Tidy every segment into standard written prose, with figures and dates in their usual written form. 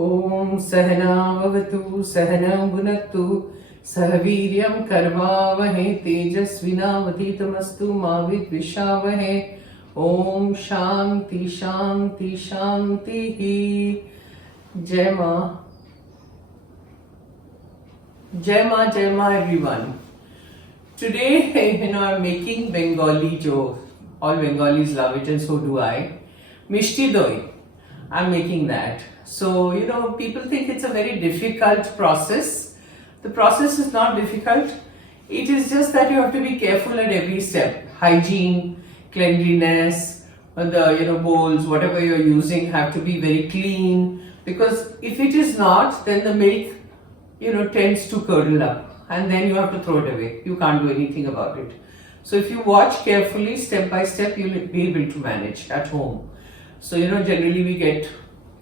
Om Sahana Vavatu Sahana Bhunaktu Sahaviryam Karvavahe Tejasvinavaditamastu Mavidvishavahe. Om Shanti Shanti Shanti. Jai Ma. Jai Ma, Jai Ma everyone. Today, I'm making Bengali jo. All Bengalis love it and so do I. Mishti Doi. I'm making that. So, people think it's a very difficult process. The process is not difficult. It is just that you have to be careful at every step. Hygiene, cleanliness, the bowls, whatever you're using have to be very clean. Because if it is not, then the milk, tends to curdle up. And then you have to throw it away. You can't do anything about it. So if you watch carefully, step by step, you'll be able to manage at home. So, generally we get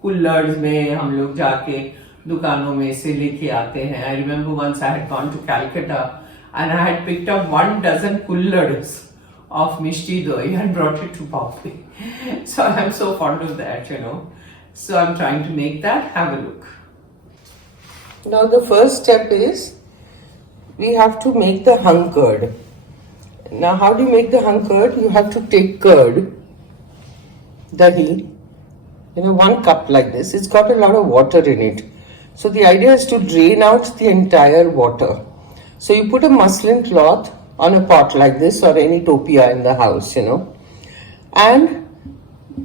Kullad में हम लोग जाके दुकानों में से लेके आते हैं. I remember once I had gone to Calcutta and I had picked up 12 Kullads of Mishti Doi and brought it to Poppy. So I'm so fond of that, So I'm trying to make that. Have a look. Now the first step is we have to make the hung curd. Now how do you make the hung curd? You have to take curd, dahi, 1 cup like this. It's got a lot of water in it. So the idea is to drain out the entire water. So you put a muslin cloth on a pot like this or any topia in the house, and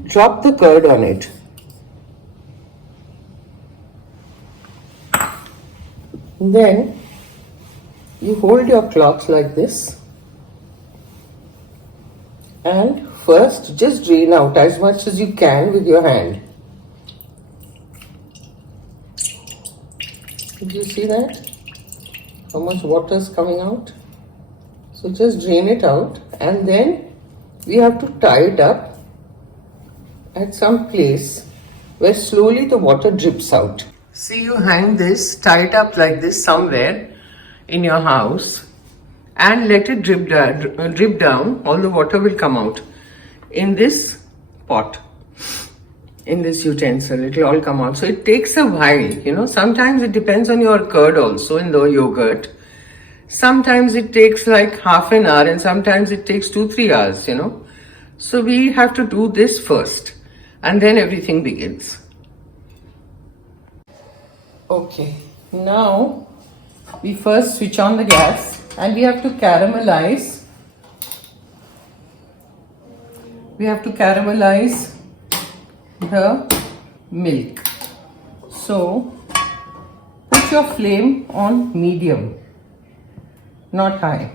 drop the curd on it. Then you hold your cloth like this and first just drain out as much as you can with your hand. Did you see that? How much water is coming out? So just drain it out and then we have to tie it up at some place where slowly the water drips out. See, you hang this, tie it up like this somewhere in your house and let it drip down. All the water will come out in this pot, in this utensil. It will all come out. So it takes a while, Sometimes it depends on your curd also in the yogurt. Sometimes it takes like half an hour and sometimes it takes 2-3 hours, So we have to do this first and then everything begins. Okay, now we first switch on the gas and we have to caramelize. We have to caramelize the milk. So put your flame on medium, not high.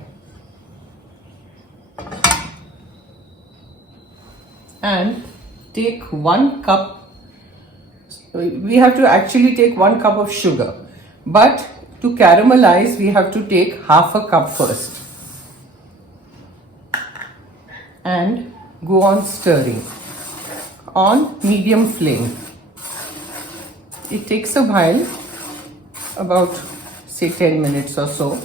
And take 1 cup. We have to actually take 1 cup of sugar. But to caramelize, we have to take half a cup first. And go on stirring on medium flame. It takes a while, about say 10 minutes or so,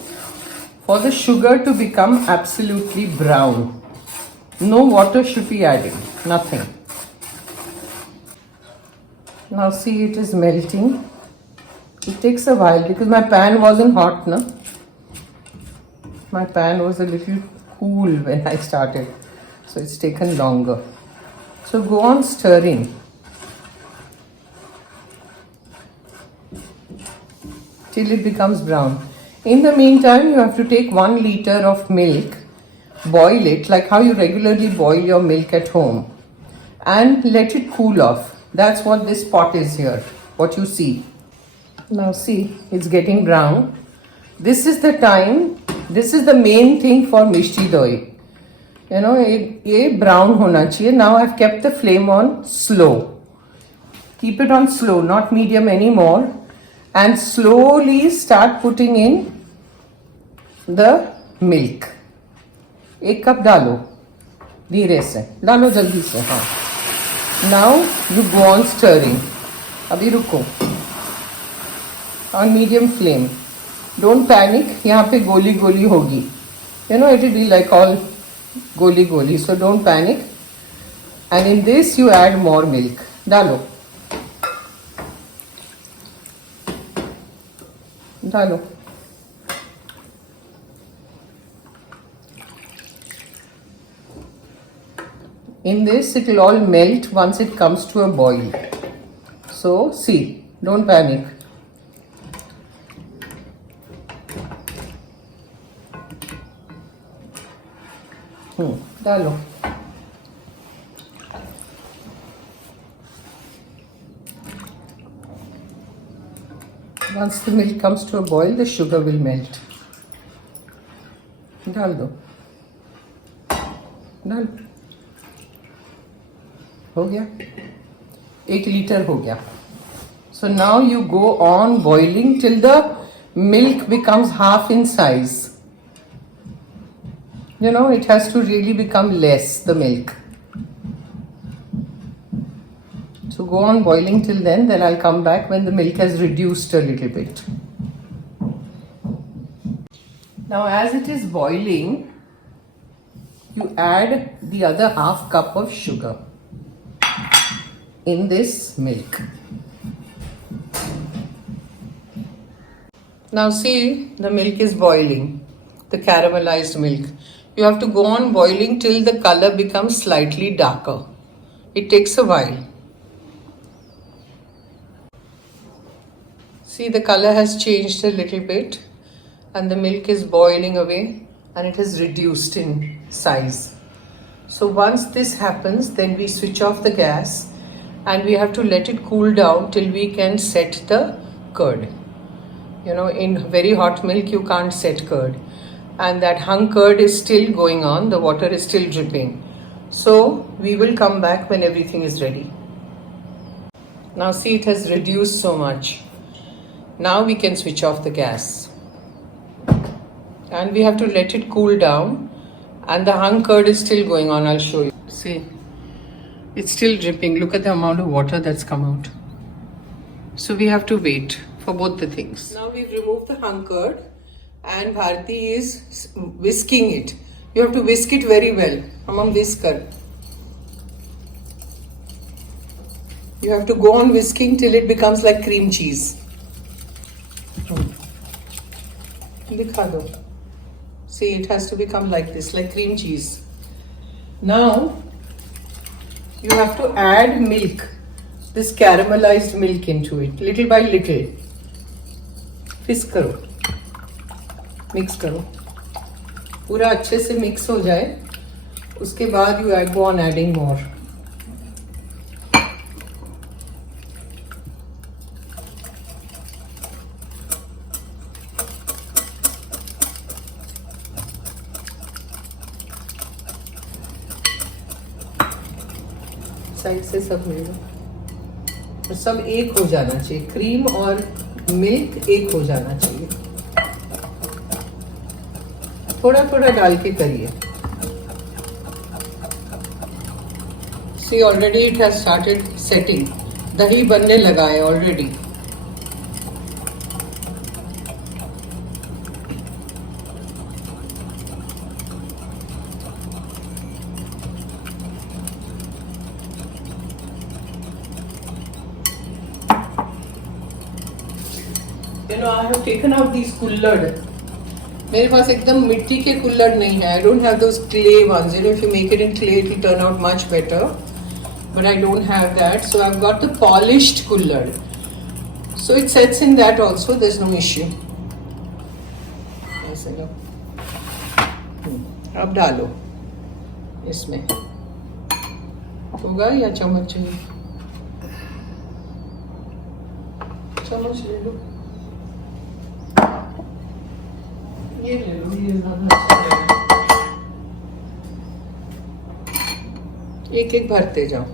for the sugar to become absolutely brown. No water should be added, nothing. Now see, it is melting. It takes a while because my pan wasn't hot, no? My pan was a little cool when I started. So it's taken longer. So go on stirring till it becomes brown. In the meantime, you have to take 1 liter of milk, boil it like how you regularly boil your milk at home, and let it cool off. That's what this pot is here, what you see. Now see, it's getting brown. This is the time, this is the main thing for Mishti Doi. ये brown होना चाहिए. Now I've kept the flame on slow. Keep it on slow, not medium anymore. And slowly start putting in the milk. 1 cup डालो, धीरे से, डालो जल्दी से, हाँ. Now you go on stirring. अभी रुको. On medium flame. Don't panic. यहाँ पे गोली गोली होगी. It will be like all goli goli. So don't panic. And in this you add more milk. डालो. डालो। In this, it will all melt once it comes to a boil. So, see, don't panic. डालो। Once the milk comes to a boil, the sugar will melt. डाल दो। डाल। हो गया। 1 litre हो गया. So now you go on boiling till the milk becomes half in size. You know, it has to really become less, the milk. So go on boiling till then I'll come back when the milk has reduced a little bit. Now as it is boiling, you add the other half cup of sugar in this milk. Now see, the milk is boiling, the caramelized milk. You have to go on boiling till the color becomes slightly darker. It takes a while. See, the color has changed a little bit and the milk is boiling away and it has reduced in size. So once this happens, then we switch off the gas and we have to let it cool down till we can set the curd. You know, in very hot milk you can't set curd, and that hung curd is still going on, the water is still dripping. So we will come back when everything is ready. Now see, it has reduced so much. Now we can switch off the gas and we have to let it cool down, and the hung curd is still going on. I'll show you. See, it's still dripping. Look at the amount of water that's come out. So we have to wait for both the things. Now we've removed the hung curd and Bharti is whisking it. You have to whisk it very well. Among whisker. You have to go on whisking till it becomes like cream cheese. Dikha do. See, it has to become like this, like cream cheese. Now you have to add milk, this caramelized milk into it, little by little. Whisk करो, mix करो, पूरा अच्छे से mix हो जाए. उसके बाद you go on adding more. Side से सब मिल लो और सब एक हो जाना चाहिए. क्रीम और मिल्क एक हो जाना चाहिए. थोड़ा थोड़ा डाल के करिए. See, already it has started setting. दही बनने लगा है already. You know, I have taken out these kullad. मेरे पास एकदम मिट्टी के कुल्लड़ नहीं है. I don't have those clay ones. You know, if you make it in clay, it will turn out much better. But I don't have that. So I've got the polished kullad. So it sets in that also. There's no issue. ऐसे लो. अब डालो इसमें. होगा या चम्मच चाहिए? चम्मच ले लो. ये ले लो, ये ज़्यादा अच्छा रहेगा. एक एक भरते जाओ.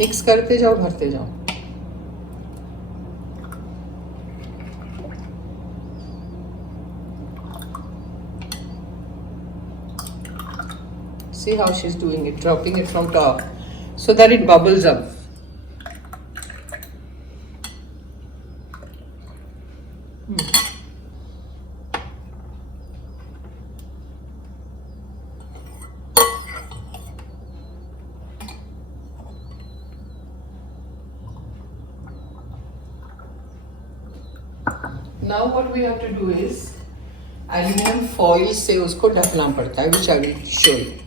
मिक्स करते जाओ, भरते जाओ. See how she's doing it, dropping it from top so that it bubbles up. Now what we have to do is aluminium foil से उसको ढकना पड़ता है, which I will show you.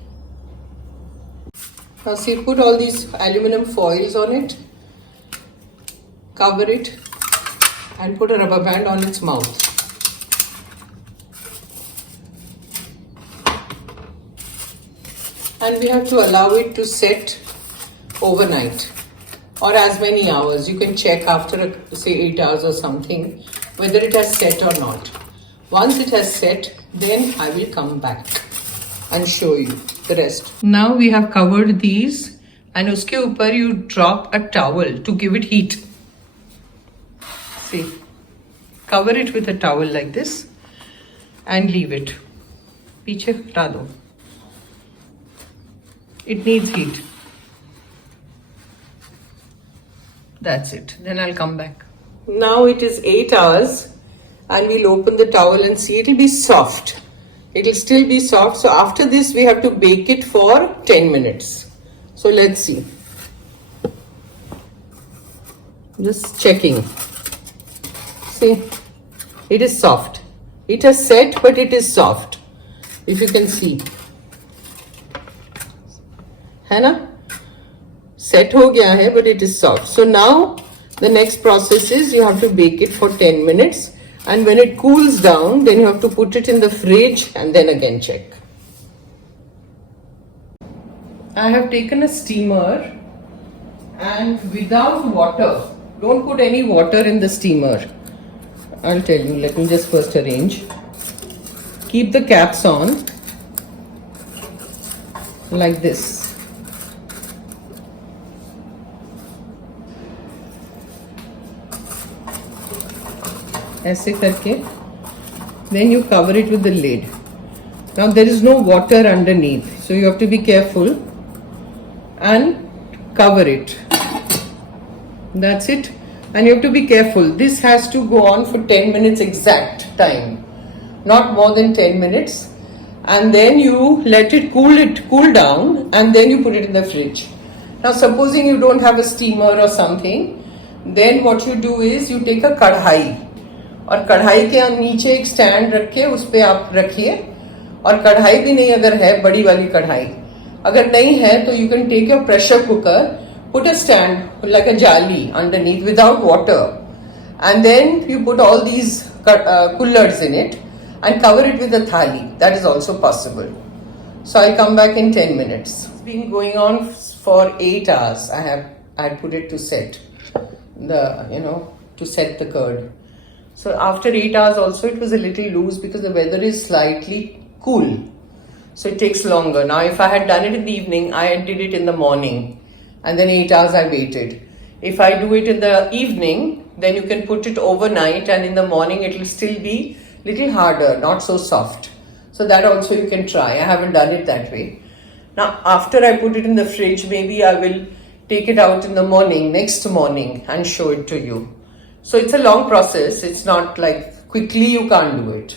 Now see, put all these aluminium foils on it, cover it, and put a rubber band on its mouth. And we have to allow it to set overnight or as many hours. You can check after say 8 hours or something whether it has set or not. Once it has set, then I will come back and show you the rest. Now we have covered these, and uske upar you drop a towel to give it heat. See, cover it with a towel like this and leave it. Piche hटा दो. It needs heat. That's it. Then I'll come back. Now it is 8 hours and we'll open the towel and see. It'll be soft. It'll still be soft. So after this we have to bake it for 10 minutes. So let's see. Just checking. See, it is soft. It has set, but it is soft. If you can see. है ना? Set हो गया है, but it is soft. So now the next process is you have to bake it for 10 minutes, and when it cools down, then you have to put it in the fridge and then again check. I have taken a steamer and without water, don't put any water in the steamer. I'll tell you, let me just first arrange. Keep the caps on like this. ऐसे करके, then you cover it with the lid. Now there is no water underneath, so you have to be careful and cover it. That's it. And you have to be careful. This has to go on for 10 minutes exact time, not more than 10 minutes. And then you let it cool down, and then you put it in the fridge. Now supposing you don't have a steamer or something, then what you do is you take a kadhai. और कढ़ाई के नीचे एक stand रख के उस पे आप रखिए. और कढ़ाई भी नहीं अगर है, बड़ी वाली कढ़ाई अगर नहीं है, तो you can take your pressure cooker, put a stand like a jali underneath without water, and then you put all these kullads in it and cover it with a thali. That is also possible. So I'll come back in 10 minutes. It's been going on for 8 hours. I had put it to set to set the curd. So after 8 hours also it was a little loose because the weather is slightly cool. So it takes longer. Now if I had done it in the evening, I did it in the morning and then 8 hours I waited. If I do it in the evening, then you can put it overnight and in the morning it will still be little harder, not so soft. So that also you can try. I haven't done it that way. Now after I put it in the fridge, maybe I will take it out in the morning, next morning, and show it to you. So it's a long process. It's not like quickly you can't do it.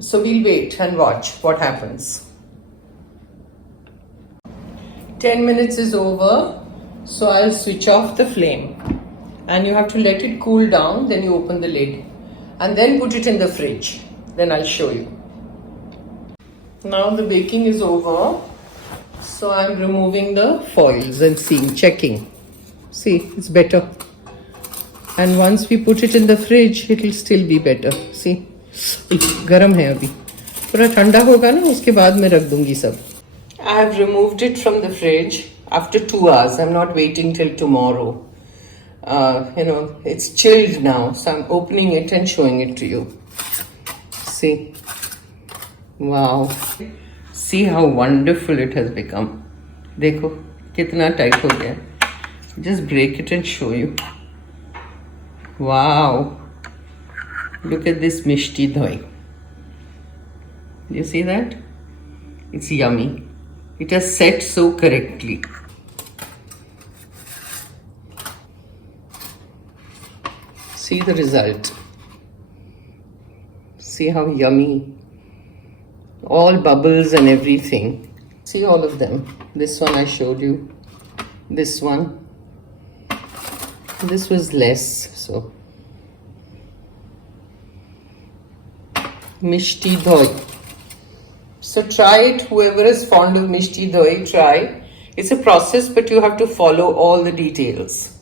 So we'll wait and watch what happens. 10 minutes is over. So I'll switch off the flame. And you have to let it cool down. Then you open the lid. And then put it in the fridge. Then I'll show you. Now the baking is over. So I'm removing the foils and checking. See, it's better. And once we put it in the fridge, it will still be better. See, garam hai abhi. थोड़ा ठंडा होगा ना, उसके बाद मैं रख दूंगी सब. I have removed it from the fridge after 2 hours. I'm not waiting till tomorrow. It's chilled now, so I'm opening it and showing it to you. See, wow. See how wonderful it has become. देखो कितना tight हो गया. Just break it and show you. Wow, look at this Mishti Doi. You see that? It's yummy. It has set so correctly. See the result. See how yummy. All bubbles and everything. See all of them. This one I showed you. This one. This was less, so Mishti Doi. So try it, whoever is fond of Mishti Doi, try. It's a process, but you have to follow all the details.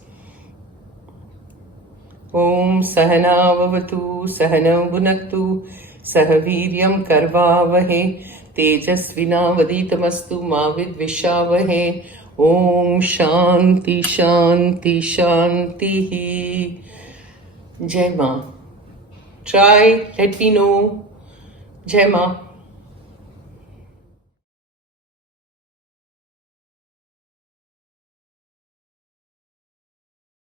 Om Sahana Vavatu Sahana Bhunaktu Sahaviryam Karvavahe Tejasvina Vaditamastu Mavid Vishavahe. Om Shanti Shanti Shanti. Jai Ma. Try, let me know. Jai Ma.